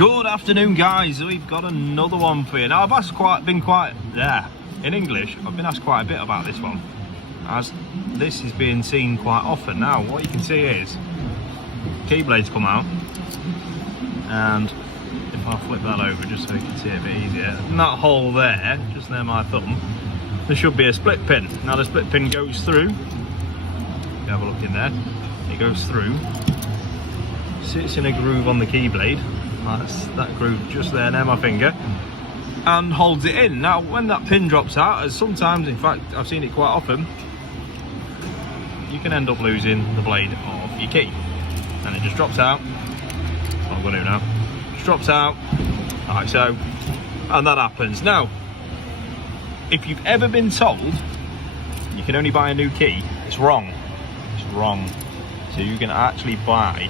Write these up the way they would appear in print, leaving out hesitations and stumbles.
Good afternoon, guys. We've got another one for you. Now, I've been quite in English. I've been asked quite a bit about this one, as this is being seen quite often. Now, what you can see is key blades come out, and if I flip that over just so you can see it a bit easier, in that hole there, just near my thumb, there should be a split pin. Now, the split pin goes through. You have a look in there. It goes through, sits in a groove on the key blade. That's that groove just there near my finger, and holds it in. Now, when that pin drops out, as sometimes, in fact, I've seen it quite often, you can end up losing the blade of your key, and it just drops out. I'm going to now. Just drops out, like so, and that happens. Now, if you've ever been told you can only buy a new key, it's wrong. It's wrong. So you can actually buy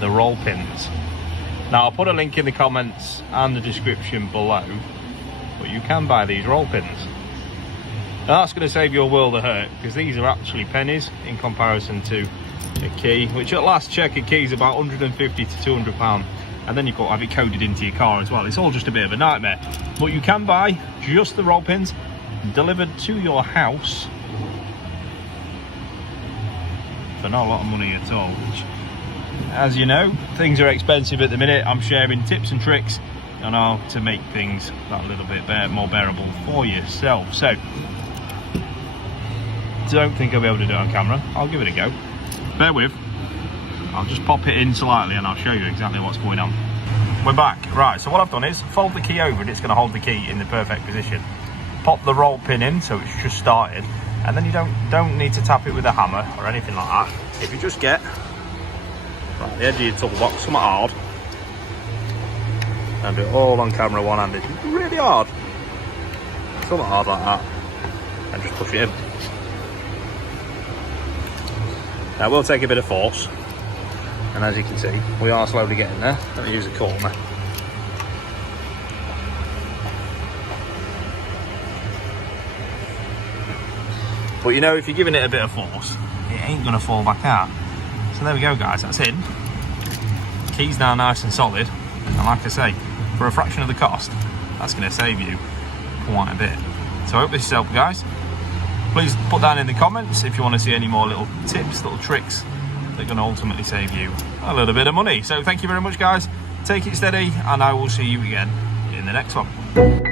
the roll pins. Now, I'll put a link in the comments and the description below, but you can buy these roll pins. Now, that's going to save you a world of hurt, because these are actually pennies in comparison to a key, which at last check a key is about 150 to 200 pounds, and then you've got to have it coded into your car as well. It's all just a bit of a nightmare, but you can buy just the roll pins delivered to your house for not a lot of money at all. As you know, things are expensive at the minute. I'm sharing tips and tricks on how to make things that little bit more bearable for yourself. So, don't think I'll be able to do it on camera. I'll give it a go. Bear with. I'll just pop it in slightly and I'll show you exactly what's going on. We're back. Right, so what I've done is fold the key over, and it's going to hold the key in the perfect position. Pop the roll pin in so it's just started, and then you don't need to tap it with a hammer or anything like that. If you just get right, the edge of your toolbox, something hard, and do it all on camera one-handed, really hard, something hard like that, and just push it in. Now, it will take a bit of force, and as you can see, we are slowly getting there. Let me use a corner. But you know, if you're giving it a bit of force, it ain't gonna fall back out. So there we go, guys, that's in. Key's now nice and solid, and like I say, for a fraction of the cost, that's gonna save you quite a bit. So I hope this is helpful, guys. Please put down in the comments if you want to see any more little tips, little tricks that are gonna ultimately save you a little bit of money. So thank you very much, guys. Take it steady, and I will see you again in the next one.